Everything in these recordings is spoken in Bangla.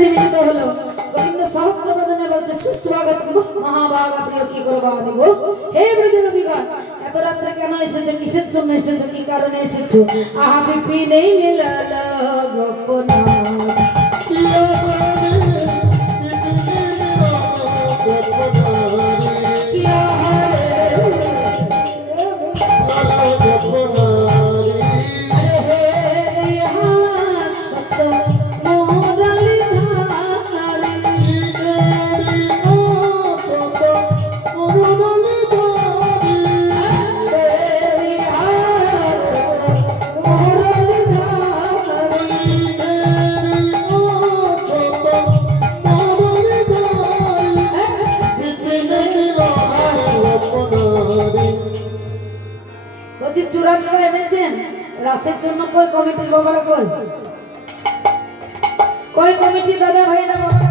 মিলিত হলো গোবিন্দ সহস্র বদনে বলছে সুস্বাগত মহাভাগা প্রিয় কি করবা আনিব হে ব্রজগোপীগণ এত রাত্রে কেন এসেছো কিসের জন্য এসেছো কি কারণে এসেছো আহা বিপি নেই মিলাল গোপনা চূড়ান্ত এনেছেন রাসের জন্য কই কমিটির বাবারা কই কমিটি দাদা ভাইরা বাবারা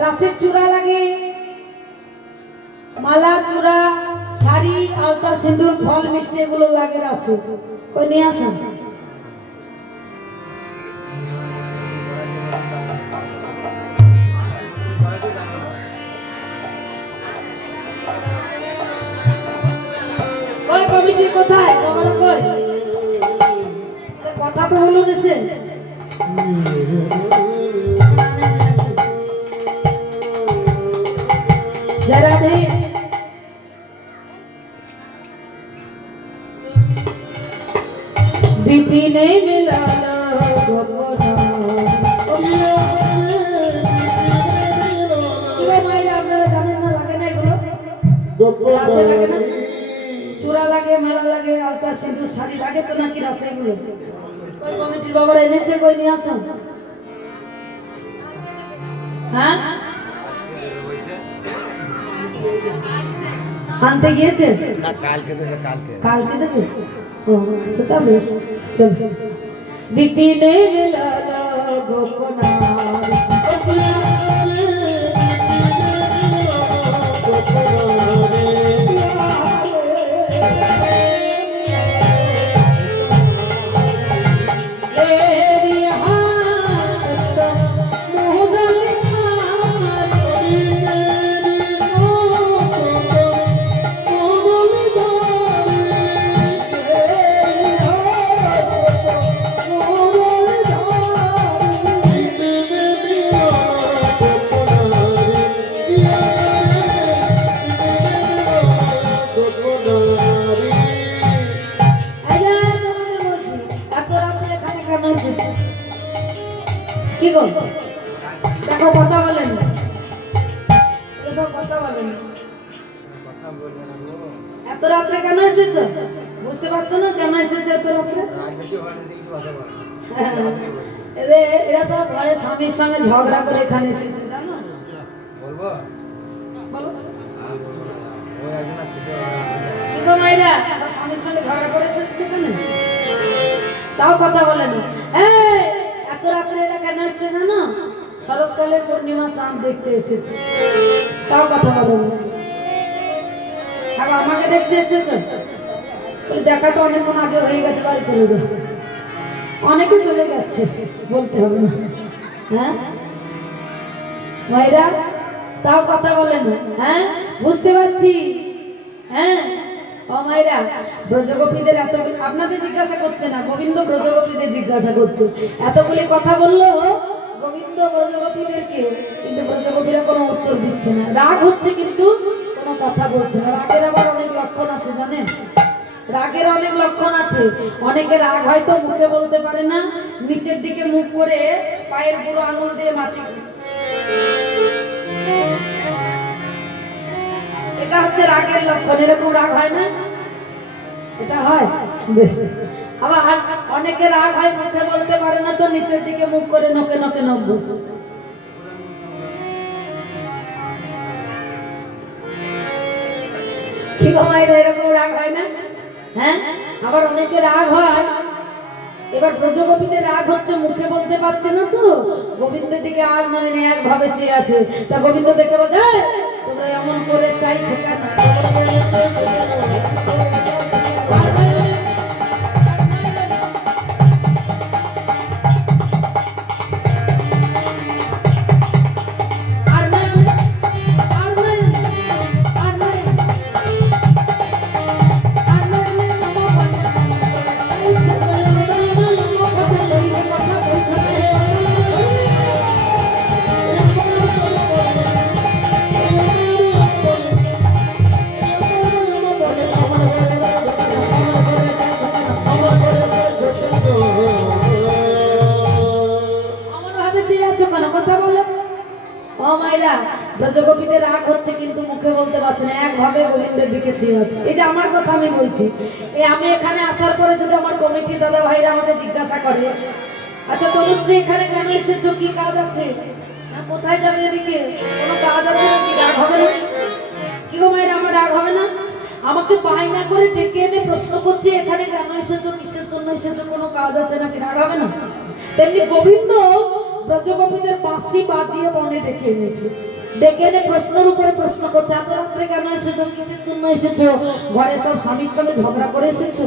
রাসের চূড়া লাগে মালা চূড়া শাড়ি আলতা সিঁদুর ফল মিষ্টি এগুলো লাগে রাসে কই নিয়ে আসেন কমিটি কোথায় বাবারা কই কথা তো বলুন এসে যারা দে বিপি নেই মিলাল গোপনা মাইরা আপনারা জানেন না লাগে না এগুলো রাসে লাগে না চূড়া লাগে মেলা লাগে আলতা সিঁদুর শাড়ি লাগে তো নাকি রাসে এগুলো কই কমিটির বাবারা এনেছে কই নিয়ে আসো হ্যাঁ আনতে গিয়েছে না কালকে দেবে কালকে দেবে ও আচ্ছা তা বেশ চল বিপিনে মিলাল গোপনা কি গো দেখো কথা বলেন কথা বলেন এত রাত্রে কেন এসেছো বুঝতে পারছো না কেন এসেছো এত রাত্রে এরা সব ঘরে স্বামীর সঙ্গে ঝগড়া করে এখানে এসেছে জানো বলবো বলো কি গো মাইরা স্বামীর সঙ্গে ঝগড়া করে এসেছে এখানে তাও কথা বলেন এত রাত্রে এরা কেন এসছে জানো শরৎকালের পূর্ণিমা চাঁদ দেখতে এসেছে তাও কথা বলেন আবার আমাকে দেখতে এসেছো দেখা তো অনেকক্ষণ আগে হয়ে গেছে বাড়ি চলে যাও অনেকে চলে গেছে বলতে হবে না হ্যাঁ মায়েরা তাও কথা বলেন হ্যাঁ বুঝতে পারছি হ্যাঁ ও মায়েরা ব্রজগোপীদের এত আপনাদের জিজ্ঞাসা করছে না গোবিন্দ ব্রজগোপীদের জিজ্ঞাসা করছে এতগুলি কথা বললো গোবিন্দ ব্রজগোপীদেরকে কিন্তু ব্রজগোপীরা কোনো উত্তর দিচ্ছে না রাগ হচ্ছে কিন্তু কোনো কথা বলছে না রাগের আবার অনেক লক্ষণ আছে জানেন রাগের অনেক লক্ষণ আছে অনেকে রাগ হয়তো মুখে বলতে পারে না নিচের দিকে মুখ করে পায়ের বুড়ো আঙুল দিয়ে মাটি এটা হচ্ছে রাগের লক্ষণ এরকম রাগ হয় না এটা হয় বেশ আবার অনেকে রাগ হয় মুখে বলতে পারে না তো নিচের দিকে মুখ করে নকে নকে নখ বসে ঠিক হয় না এরকম রাগ হয় না হ্যাঁ আবার অনেকে রাগ হয় এবার ব্রজগোপীদের রাগ হচ্ছে মুখে বলতে পারছে না তো গোবিন্দের দিকে আর নয় না একভাবে চেয়ে আছে তা গোবিন্দ দেখে বলছে তোমরা এমন করে চাইছো কেন ও মাইরা, ব্রজগোপীদের রাগ হচ্ছে কিন্তু মুখে বলতে পারছে না, একভাবে গোবিন্দের দিকে চেয়ে আছে। এই যে আমার কথা আমি বলছি, এই আমি এখানে আসার পরে যদি আমার কমিটি দাদা ভাইরা আমাকে জিজ্ঞাসা করে, আচ্ছা তনুশ্রী এখানে কেন এসেছো, কি কাজ আছে, কোথায় যাবে, এদিকে কোনো কাজ আছে নাকি, রাগ হবে না? কি গো মায়েরা, আমার রাগ হবে না? আমাকে বায়না করে ডেকে এনে প্রশ্ন করছে এখানে কেন এসেছো, কিসের জন্য এসেছো, কোনো কাজ আছে নাকি, রাগ হবে না? তেমনি গোবিন্দ ব্রজগোপীদের বাঁশি বাজিয়ে বনে ডেকে এনেছে, ডেকে এনে প্রশ্নের উপরে প্রশ্ন করছে, এত রাত্রে কেন এসেছো, কিসের জন্য এসেছো, ঘরে সব স্বামীর সঙ্গে ঝগড়া করে এসেছো?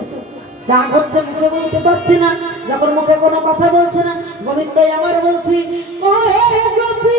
রাগ হচ্ছে, মুখে বলতে পারছে না। যখন মুখে কোনো কথা বলছে না, গোবিন্দ আমার বলছি, ও গোপী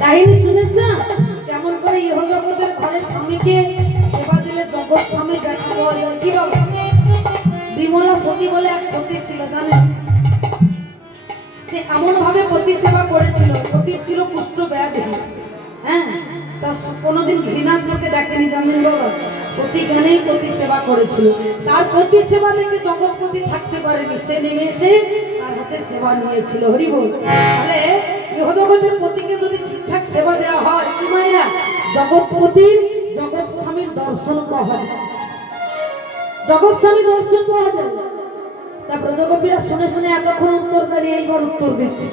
কাহিনী শুনেছ কেমন করে ইহজগতের ঘরে স্বামীকে সেবা দিলে জগৎ স্বামী দেখা পাওয়া যায়? কি বলো? বিমলা সতী বলে এক সতী ছিল, জানেন? যে এমন ভাবে পতি সেবা করেছিল, পতির ছিল কুষ্ঠ ব্যাধি, হ্যাঁ, তা কোনোদিন ঘৃণার চোখে দেখেনি, জানেন বাবা? পতি জ্ঞানেই পতি সেবা করেছিল। তার পতি সেবা দেখে জগৎপতি থাকতে পারেনি, সে নেমে এসে তার হাতে সেবা নিয়েছিল। হরি বল। তাহলে ইহজগতের পতিকে যদি ঠিকঠাক সেবা দেওয়া হয়, কি মায়েরা, জগৎপতির জগৎ স্বামীর দর্শন পাওয়া যায়, জগৎ স্বামী দর্শন পাওয়া যায়। তা ব্রজগোপীরা শুনে শুনে এতক্ষণ উত্তর দাঁড়িয়ে এইবার উত্তর দিচ্ছে,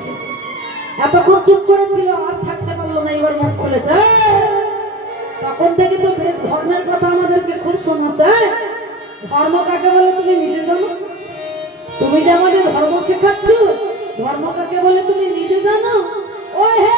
এতক্ষণ চুপ করেছিল আর থাকতে পারলো না, এবার মুখ খুলেছে। তখন থেকে তো বেশ ধর্মের কথা আমাদেরকে খুব শোনাচ্ছে। ধর্ম কাকে বলে তুমি নিজে জানো? তুমি যে আমাদের ধর্ম শেখাচ্ছ, ধর্ম কাকে বলে তুমি নিজে জানো? ওই হে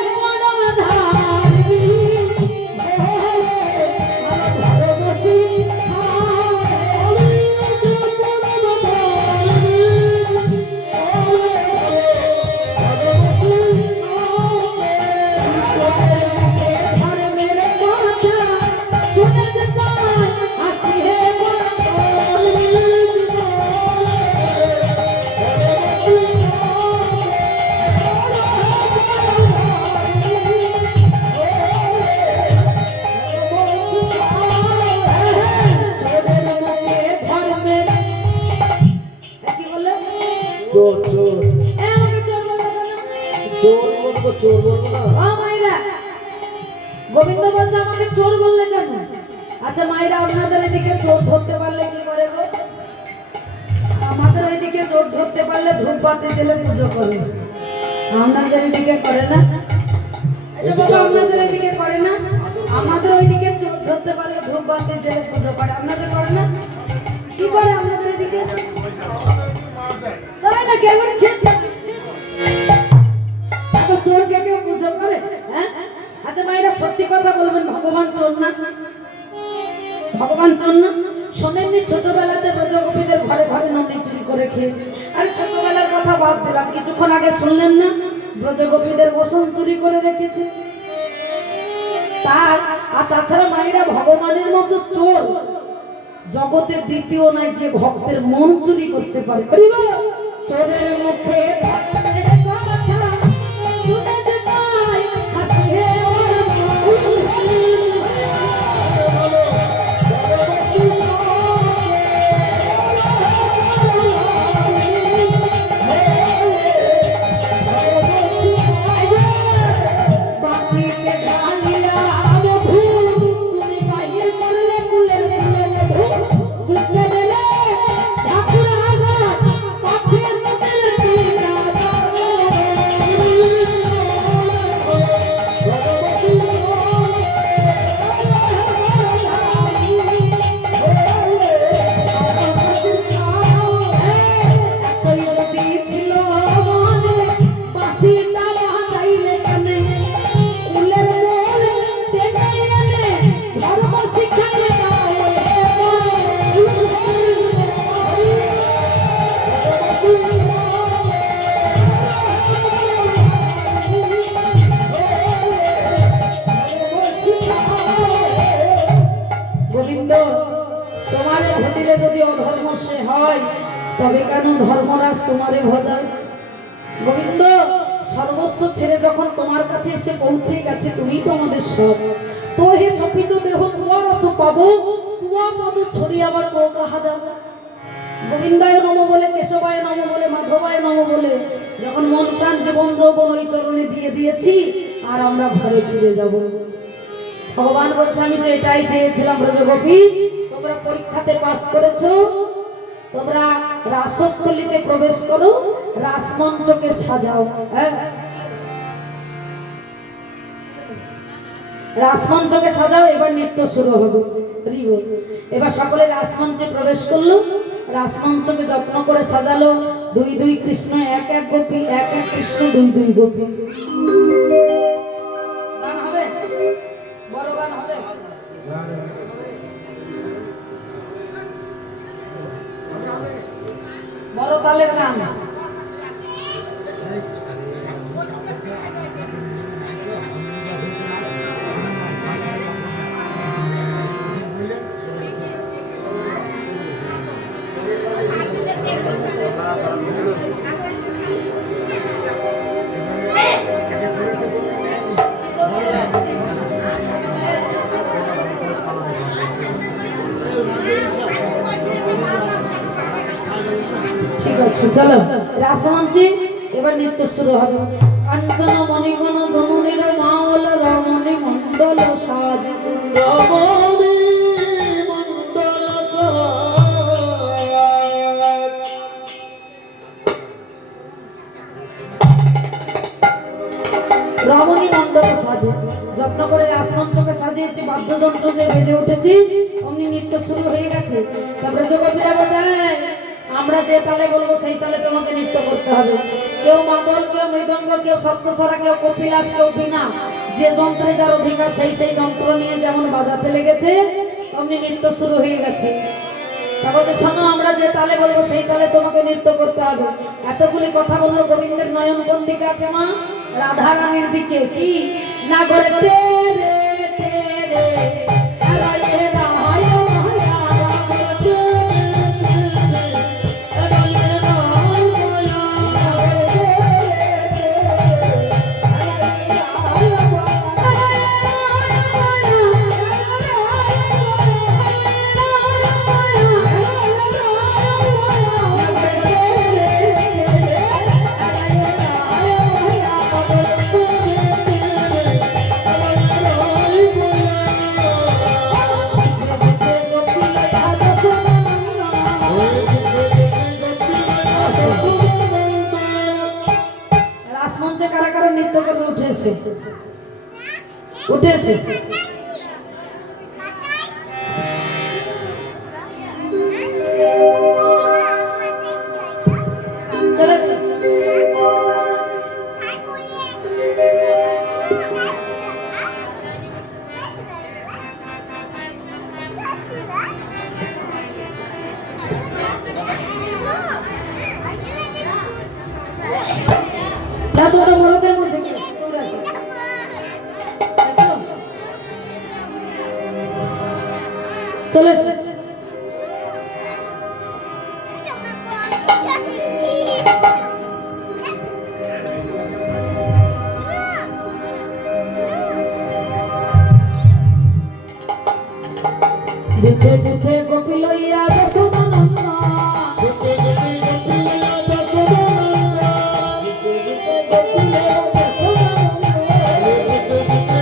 চোর চোর চোর বলবো, চোর বলবো না। গোবিন্দ বলছে আমাকে চোর বললে কেন? আচ্ছা মায়েরা, আপনাদের এদিকে চোর ধরতে পারলে কি করে গো? আমাদের ওইদিকে চোর ধরতে পারলে ধূপ বাতি জেলে পুজো করে, আপনাদের এদিকে করে না? আপনাদের এদিকে করে না? আমাদের ওইদিকে চোর ধরতে পারলে ধূপ বাতি জেলে পুজো করে, আপনাদের করে না? কি করে আপনাদের এদিকে? তাই না, কেউ চোরকে কেউ পুজো করে? হ্যাঁ, আচ্ছা মায়েরা সত্যি কথা বলবেন, ভগবান চোর না? ভগবান চোর না? শোনেননি ছোটবেলাতে ব্রজগোপীদের ঘরে ঘরে ননি চুরি করে খেয়েছে। আর ছোটবেলার কথা বাদ দিলাম, কিছুক্ষণ আগে শুনলেন না ব্রজগোপীদের বসন চুরি করে রেখেছে। আর তাছাড়া মায়েরা ভগবানের মতো চোর জগতের দ্বিতীয় নাই যে ভক্তের মন চুরি করতে পারে। চোরের মুখে তোমারে ভজিলে যদি অধর্ম সে হয়, তবে কেন ধর্মরাজ তোমারে ভজায়? গোবিন্দ সর্বস্ব ছেড়ে যখন তোমার কাছে এসে পৌঁছে গেছে, তুমি তো আমাদের সব। তো হে সপিত দেহ তোমার রস পাবো, তোমার পদ ছড়ি আবার কো কাহা দাও। গোবিন্দায় নম বলে, কেশবায় নম বলে, মাধবায় নম বলে যখন মন প্রাণ জীবন যৌবন ওই চরণে দিয়ে দিয়েছি, আর আমরা ঘরে ফিরে যাব। ভগবান বলছে আমি তো এটাই চেয়েছিলাম ব্রজগোপী, তোমরা পরীক্ষাতে পাস করেছো, তোমরা রাসস্থলীতে প্রবেশ করো, রাসমঞ্চকে সাজাও। হ্যাঁ, রাসমঞ্চকে সাজাও, এবার নৃত্য শুরু হবে। এবার সকলে রাসমঞ্চে প্রবেশ করলো, রাসমঞ্চকে যত্ন করে সাজালো। দুই দুই কৃষ্ণ, এক এক গোপী, এক এক কৃষ্ণ, দুই দুই গোপী। গান হবে, বড় গান হবে। বড় তালের গান। ঠিক আছে, চলো রাসমঞ্চে এবার নৃত্য শুরু হবে। কাঞ্চন মণিগণ জননীর মাওল, রমণী মণ্ডল সাজ, রমণী মণ্ডল রমণী মণ্ডল সাজে। যত্ন করে রাসমঞ্চকে সাজিয়েছি, বাদ্যযন্ত্র যে বেজে উঠেছি, অমনি নৃত্য শুরু হয়ে গেছে। তারপরে ব্রজগোপীরা বোঝায় আমরা যে তালে বলবো সেই তালে তোমাকে নৃত্য করতে হবে। কেউ মাদল, কেউ মৃদঙ্গ, কেউ সপ্তস্বরা, কেউ কপিলাস, কেউ বীণা, যে যন্ত্রে যার অধিকার সেই সেই যন্ত্র নিয়ে যেমন বাজাতে লেগেছে, অমনি নৃত্য শুরু হয়ে গেছে। তারপর যে শোনো, আমরা যে তালে বলবো সেই তালে তোমাকে নৃত্য করতে হবে। এতগুলি কথা বললো। গোবিন্দের নয়ন কোন দিকে আছে মা? রাধা রানীর দিকে। কি না করে রাসমঞ্চে কারা কারা নৃত্য করবে উঠে এসে, উঠে এসে চলে এসে। না তোমরা বড়দের মধ্যে কি আসো? তোমরা আসো। আসো। চলে এসো। যেতে যেতে গোপী লইয়া যশোদানন্দা যেতে যেতে গোপী লইয়া যশোদানন্দা যেতে যেতে গোপী লইয়া যশোদানন্দা যেতে যেতে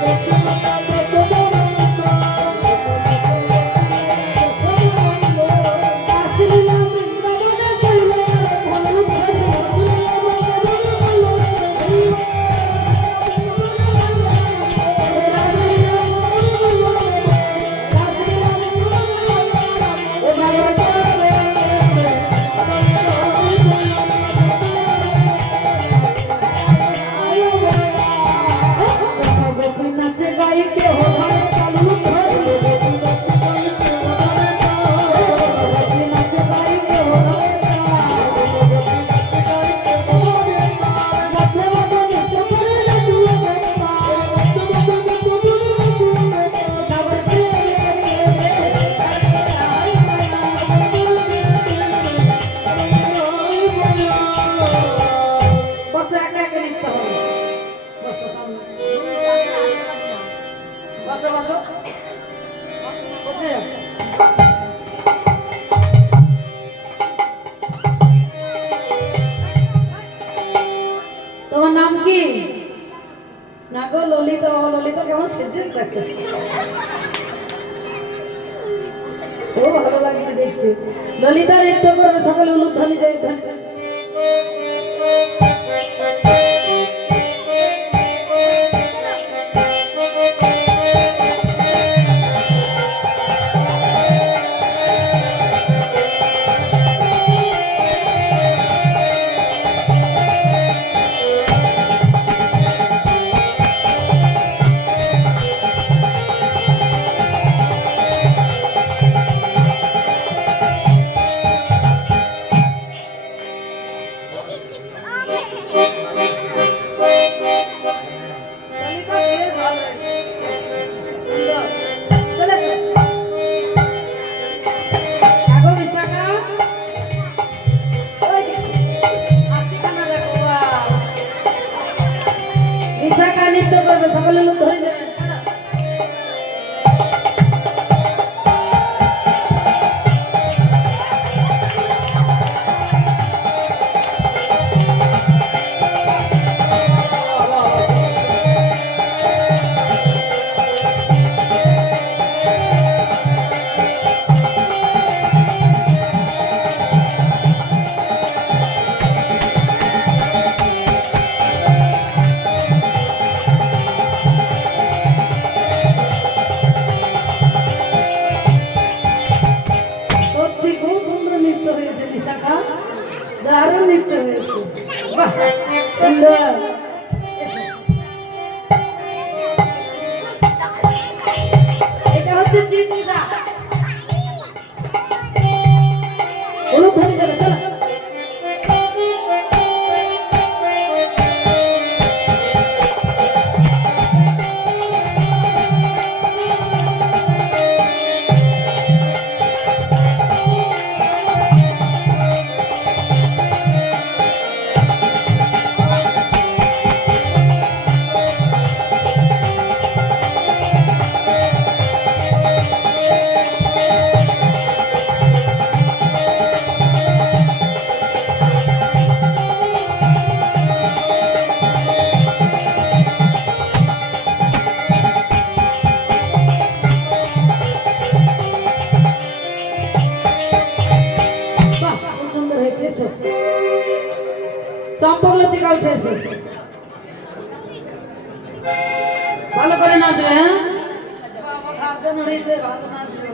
গোপী লইয়া যশোদানন্দা বসো, একা একা লিখতে হবে। বসো সামনে। বসো বসো বসে যাও। তোমার নাম কি? না গো ললিতা। ও ললিতা কেমন সেজে থাকে, ও ভালো লাগছে দেখতে। ললিতা নৃত্য করবে, সকলে উলুধ্বনি জয়ধ্বনি। ললিতা বেশ ভালো হয়েছে, সুন্দর। চলে এসো। আগো বিশাখা, ওই যে, হাসিখানা দেখো, বাহ। বিশাখা নৃত্য করবে, সকলে মুখ ধরে দেবেন। সত্যি খুব সুন্দর নৃত্য হয়েছে বিশাখা, দারুণ নৃত্য হয়েছে, বাহ সুন্দর। এসো। এটা হচ্ছে চিত্রা, উলুধ্বনি দেবে, চলো। বাহ খুব সুন্দর হয়েছে। এসো। চম্পকলতিকা উঠে এসো, ভালো করে নাচবে। হ্যাঁ বাবা, গার্জেন হয়েছে, ভালো নাচবে।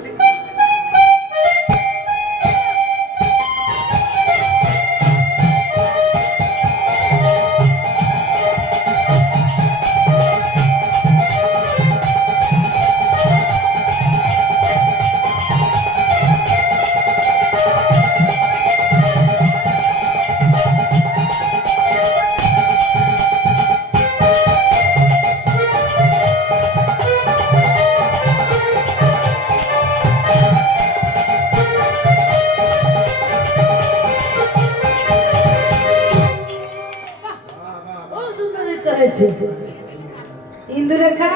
ইন্দুরেখা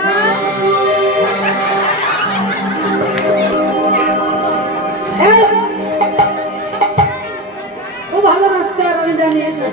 ও ভালো নাচতে আর আমি জানি এসব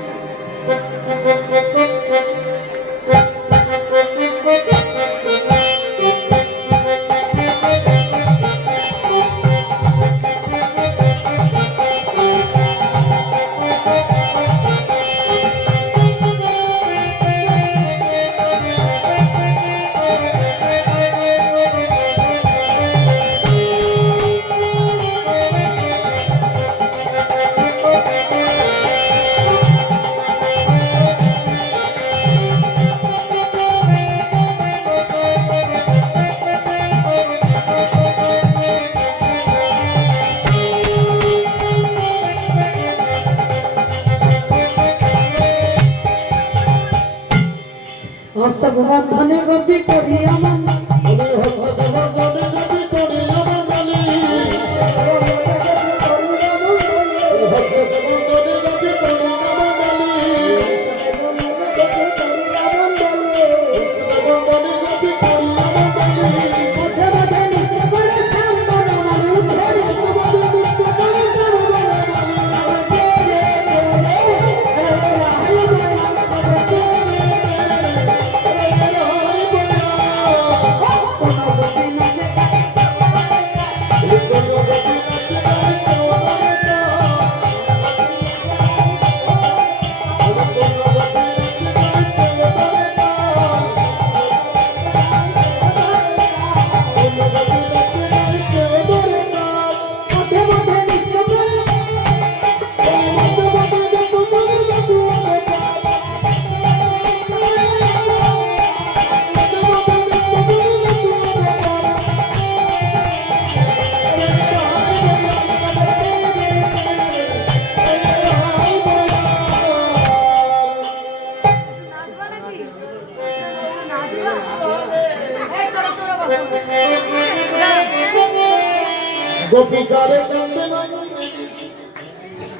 হস্তবন্ধনে গোপী করি আমার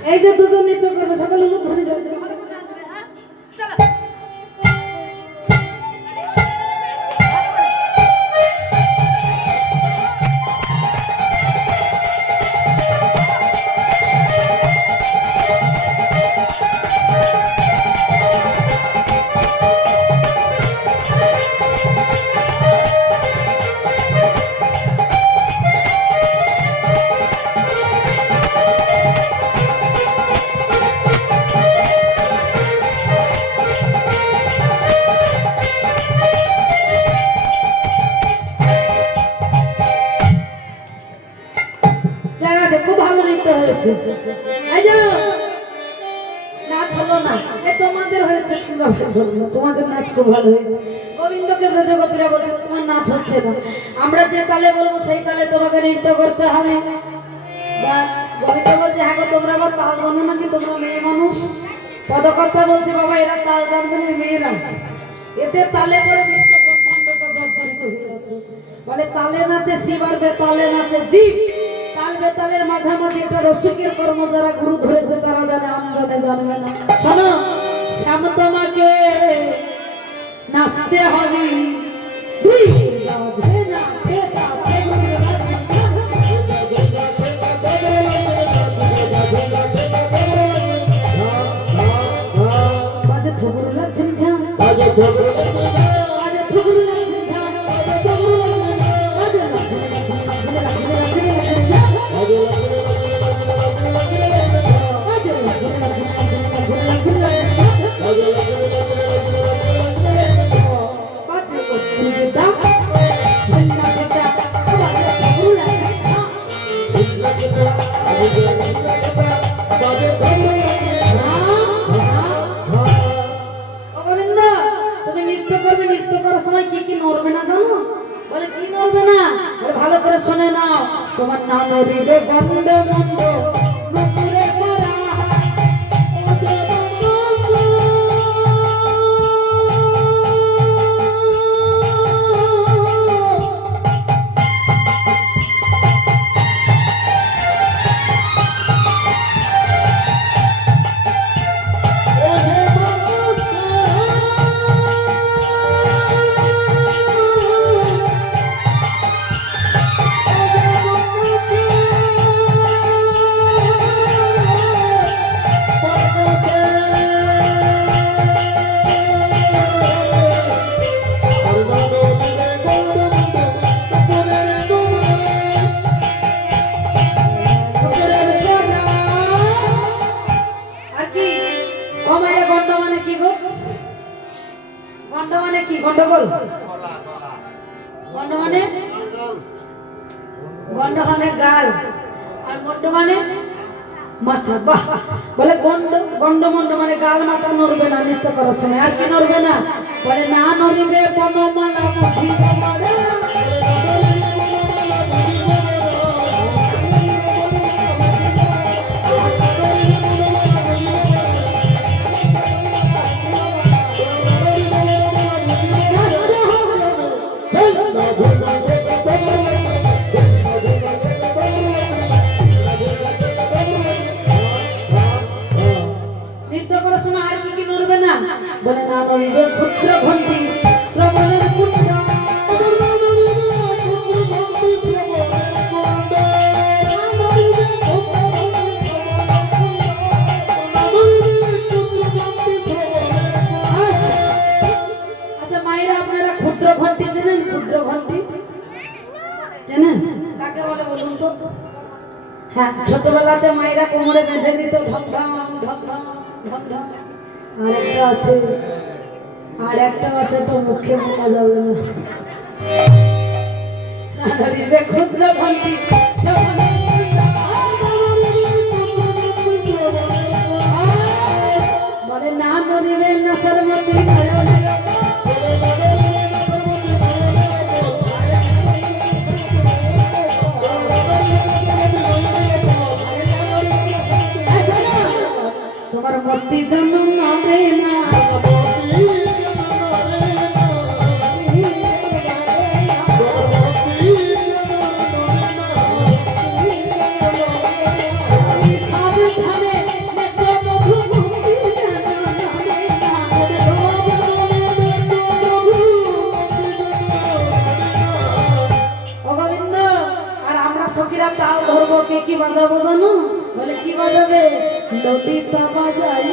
এই যে দুজন নৃত্য করবে সকলে উলুধ্বনি যাবে খুব ভালো নৃত্য হয়েছে নাচ হলো না তোমাদের হয়েছে তোমাদের নাচ খুব ভালো হয়েছে গোবিন্দকে ব্রজগোপীরা বলছে তোমার নাচ হচ্ছে না আমরা যে তালে বলবো সেই তালে তোমাকে নৃত্য করতে হবে গোবিন্দ বলছে হ্যাঁ গো তোমরা আবার তাল জানো নাকি তোমরা মেয়ে মানুষ পদকর্তা বলছে বাবা এরা তাল জানবে না মেয়েরা এতে তালে করে বিশ্ব ব্রহ্মাণ্ডটা জর্জরিত হয়ে আছে বলে তালে নাচে শিব আর বেতালে নাচে জীব তাল বেতালের মাঝামাঝি একটা রসিকের কর্ম যারা গুরু ধরেছে তারা জানে আমজনে জানবে না শোনো শ্যাম তোমাকে নাচতে হবে দুই রাধে না খেতা বাজে ঠুকুর লাগছে ঝাম বাজে ঠুকুর লাগছে ভালো করে শুনে নাও তোমার নাম রে গন্ধ মন্দ নুপুরে করা গন্ড মানে গন্ড মানে গাল, আর গন্ড মানে মাথা। বাহ, বলে গন্ড গন্ডমন্ড মানে গাল মাথা নড়বে না নৃত্য করার সময়। আর কি নড়বে না? বলে না নড়বে বনমালা মুখি তোমারে। নৃত্য করার সময় আর কি কি নড়বে না? বলে না নড়বে ক্ষুদ্র ঘন্টি শ্রবণের কুণ্ড। আচ্ছা মায়েরা, আপনারা ক্ষুদ্র ঘন্টি চেনেন? ক্ষুদ্র ঘন্টি চেনেন? কাকে বলে বলুন তো? হ্যাঁ, ছোটবেলাতে মায়েরা কোমরে বেঁধে দিত, ঢকঢক ঢকঢক ঢকঢক। আর একটা আছে তো মুখে বলা যাবে না। ক্ষুদ্র ঘন্টি বলে না মরিবে না সরমতি তোমার মতি জন্ম নামে না। সখীরা তাল ধরবো, কে কি বাজাবো জানো? বলে কি বাজাবে? ললিতা বাজায়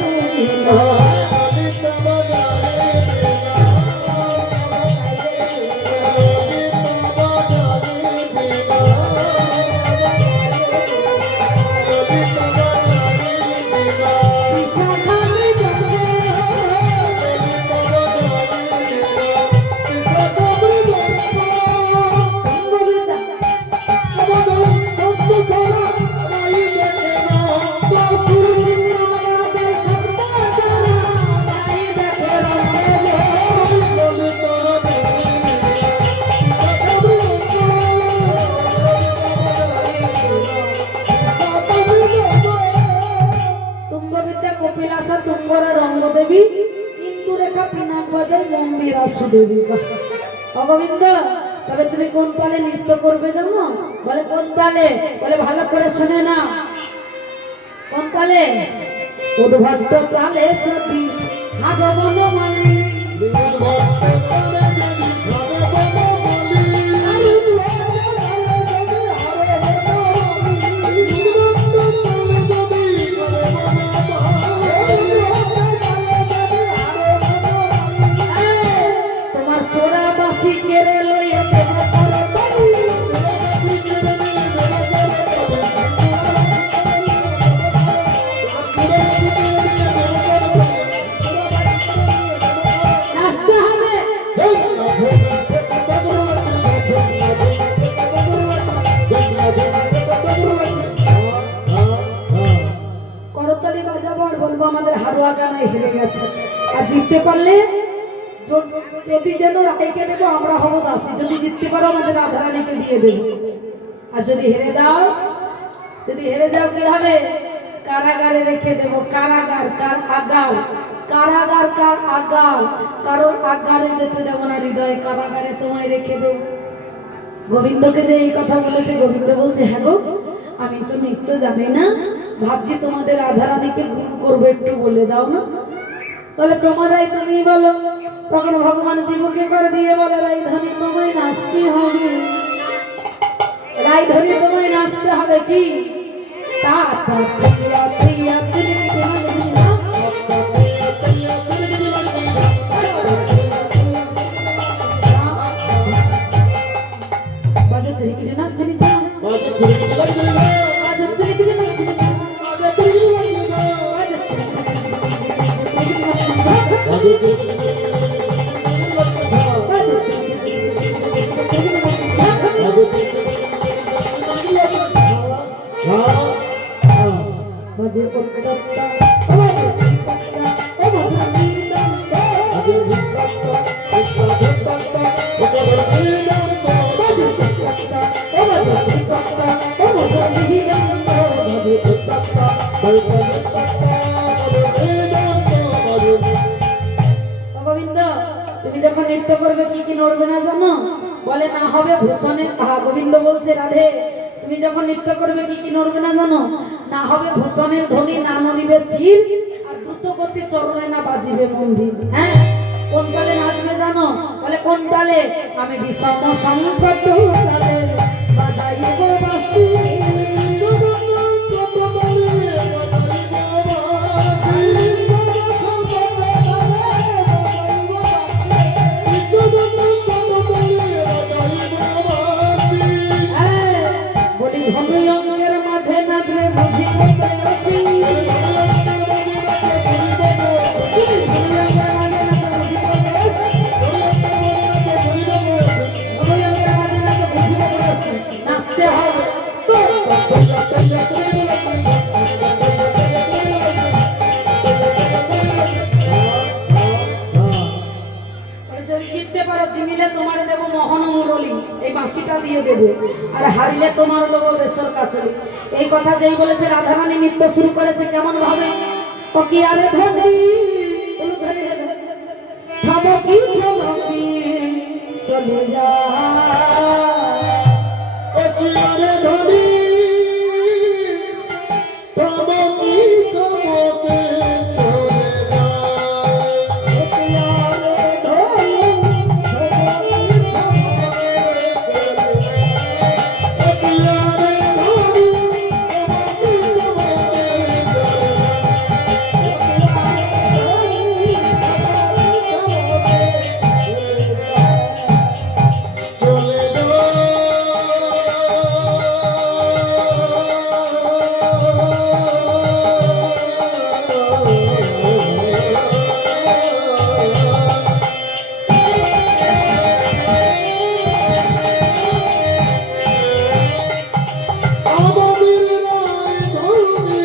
কপিলাসা তুঙ্গরা রঙ্গদেবী ইন্দুরেখা পিনাক বাজায় মন্দিরা সুদেবী। অগোবিন্দ, তবে তুমি কোন তালে নৃত্য করবে জানো? বলে কোন তালে? বলে ভালো করে শুনে না। কোন তালে? উদ্ভট্ট তালে যদি হাগো বনমালী। করতালি বাজাবো আর বলবো আমাদের হারুয়া গানায় হেরে গেছে। আর জিততে পারলে যদি যেন রায়কে দেবো, আমরা হবো দাসী। যদি জিততে পারো আমাদের রাধারানীকে দিয়ে দেবো। আর যদি হেরে যাও কি হবে? কারাগারে রেখে দেবো। কারাগার কার আগাল, কারাগার কার আগাল। কারণ আগারে যেতে দেবো না, হৃদয় কারাগারে তোমায় রেখে দেবো। গোবিন্দকে যে এই কথা বলেছে, গোবিন্দ বলছে হ্যাঁ গো, আমি তো নৃত্য জানি না, ভাবছি তোমাদের রাধারানীকে গুরু করবো, একটু বলে দাও না। বলে তোমারাই তুমি বলো। তখন ভগবান জীবকে করে দিয়ে বলে রাইধনী তোমায় নাচতে হবে। রাইধনী তোমায় নাচতে হবে কি? Thank you. নড়বে না জানো? বলে না হবে ভূষণের গোবিন্দ বলছে রাধে তুমি যখন নৃত্য করবে কি কি নড়বে না জানো? না হবে ভূষণের ধ্বনি, না নড়িবে চির, আর দ্রুত গতি চরণে না বাজিবে মঞ্জির। হ্যাঁ, কোন তালে নাচবে জানো? বলে কোন তালে? আমি বিষম সংপ্রত তালে বাজাইব বাঁশি। বলি ধনুয়ঙ্গের মাঝে নাচলে বুঝিব বয়সী। নাচতে হবে যদি জিততে পারো চিনিলে তোমার দেবো মোহন মুরলি, এই বাঁশিটা দিয়ে দেবো, আর হারিলে তোমার দেবো বেসর কাচলি। এই কথা যেই বলেছে রাধারানী নৃত্য শুরু করেছে কেমন ভাবে? ও কি আরে ধনি ঠমকি ঠমকি চলে যা, ও কি আরে ধনি ঠমকি ঠমকি চলে যা, ও কি আরে ধনি ও কি আরে ধনি ঠমকি চলে যা, আমাদের রায় ধনি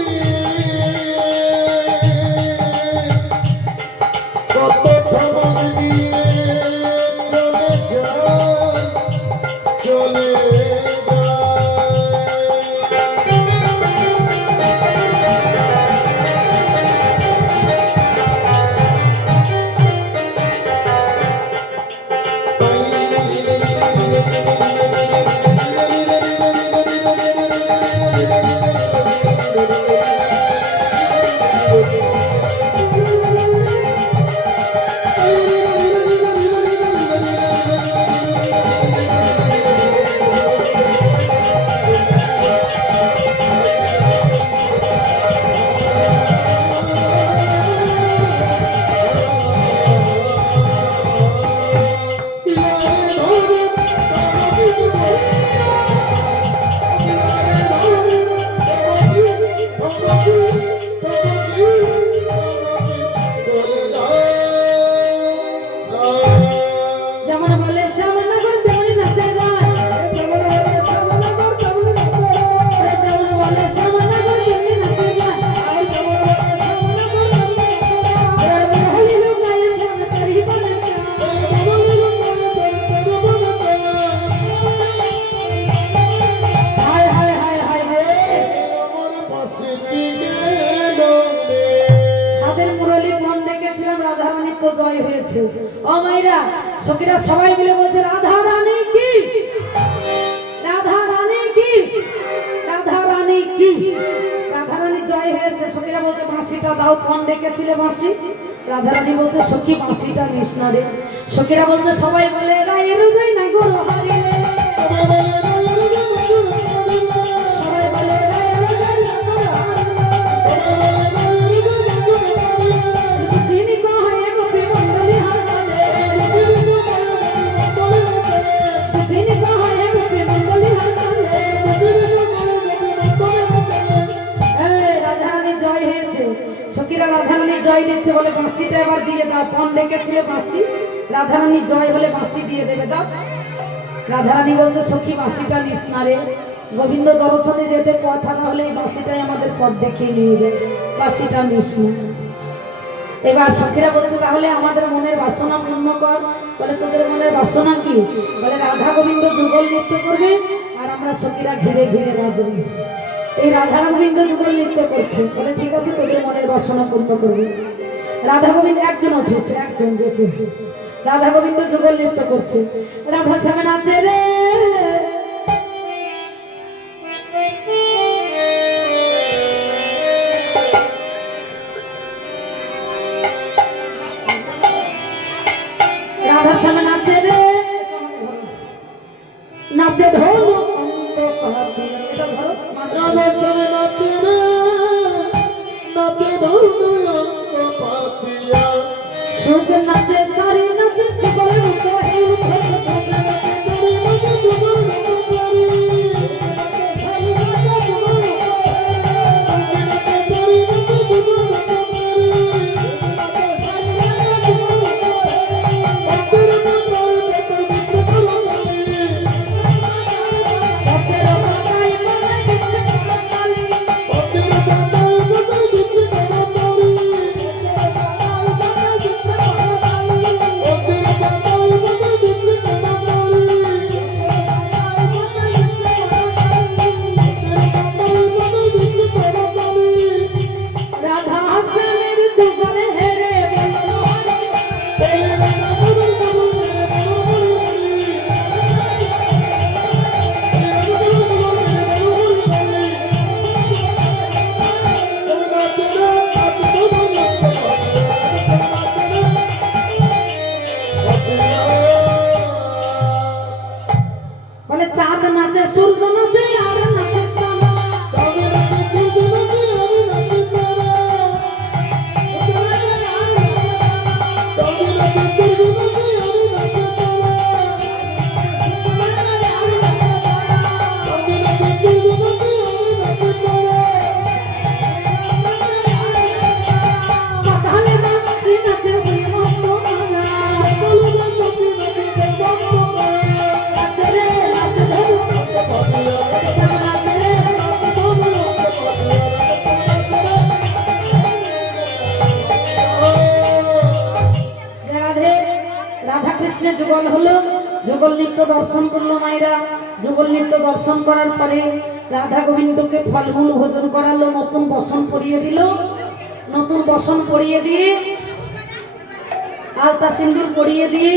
কত ঠমক দিয়ে চলে যায়, চলে যেমন বলে শ্যামনগর তেমনি নাচে গায়, যেমন বলে শ্যামনগর তেমনি নাচে গায়, যেমন বলে শ্যামনগর তেমনি নাচে গায়, আর মহলি লুকায়ে শ্যাম করি বলে হায় হায় হায় হায় রে। সাদের মুরলি মন ডেকেছিলাম, রাধারানী তো জয় হয়েছে। ও মাইরা সখীরা সবাই মিলে বলছে রাধা রানী কি, রাধা রানী কি, রাধা রানী কি। রাধা রানী জয় হয়েছে। সখীরা বলছে বাঁশিটা দাও, মন ডেকেছিলে বাঁশি। রাধারানী বলছে সখী বাঁশিটা নিস না রে। সখীরা বলছে সবাই বলে রায়ের জয় না গরু হারিলে, সবাই বলে রায়ের জয় না গরু হারিলে। তিনি কহে গোপী মণ্ডলী হারালে, তিনি কহে গোপী মণ্ডলী হারালে। রাধারানী জয় হয়েছে। সখীরা রাধারানী জয় দিচ্ছে, বলে বাঁশিটা এবার দিয়ে দাও। পণ ডেকেছিলে বাঁশি, রাধারানী জয় হলে বাঁশি দিয়ে দেবে, দাও। রাধারানী বলছে সখী বাঁশিটা নিস না রে। গোবিন্দ দর্শনে যেতে পথ থাকা হলে এই বাঁশিটাই আমাদের পথ দেখিয়ে নিয়ে যায়, বাঁশিটা নিস না। এবার সখীরা বলছে তাহলে আমাদের মনের বাসনা পূর্ণ কর। বলে তোদের মনের বাসনা কি? বলে রাধা গোবিন্দ যুগল নৃত্য করবে আর আমরা সখীরা ঘিরে ঘিরে নাচব। এই রাধা গোবিন্দ যুগল নৃত্য করছে। বলে ঠিক আছে, তোদের মনের বাসনা পূর্ণ করবে। রাধা গোবিন্দ একজন উঠেছে, একজন যে রাধা গোবিন্দ যুগল নৃত্য করছে, রাধা শ্যামে নাচে রে। রাধা শ্যামে নাচে রে, নাচে ধরো এটা ধরো রাধা শ্যামে নাচে রে, নাচে ধরুন অঙ্গ পাতিয়া। সুখ নাচে সারি নাচে যুগলের মতো এই ধরো। বলে চাঁদ নাচে সূর্য নাচে আর নাচে তারা। পাতালে মাছটি নাচে মস্ত মালা। নাচে রে নাচে ধরো শ্যামে নাচে রে, রাধে রাধা কৃষ্ণের যুগল হলো, যুগল নৃত্য দর্শন করলো মায়েরা। যুগল নৃত্য দর্শন করার পরে রাধা গোবিন্দকে ফলমূল ভোজন করালো, নতুন বসন পরিয়ে দিল। নতুন বসন পরিয়ে দিয়ে আলতা সিন্দুর পরিয়ে দিয়ে,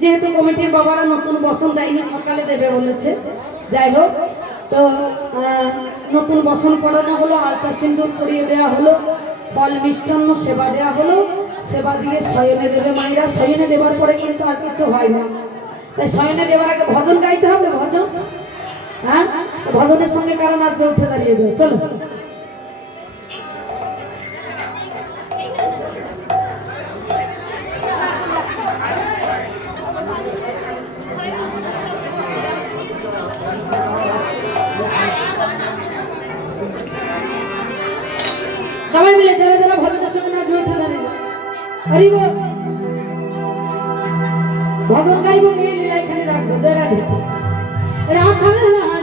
যেহেতু কমিটির বাবারা নতুন বসন দেয়নি, সকালে দেবে বলেছে, যাই হোক তো নতুন বসন পরানো হলো, আলতা সিন্দুর পরিয়ে দেওয়া হলো, ফল মিষ্টান্ন সেবা দেওয়া হলো। সেবা দিয়ে শয়নে দেবে মায়েরা। শয়নে দেওয়ার পরে কিন্তু আর কিছু হয় না, তাই শয়নে দেওয়ার আগে ভজন গাইতে হবে। ভজন, হ্যাঁ, ভজনের সঙ্গে কারা নাচবে উঠে দাঁড়িয়ে যাও, চলো। সবাই মিলে যারা যারা ভজনের সঙ্গে নাচবে উঠে দাঁড়িয়ে হরিব ভজন গাইব, গিয়ে লীলা এখানে রাখবো। জয় রাধে রাধা।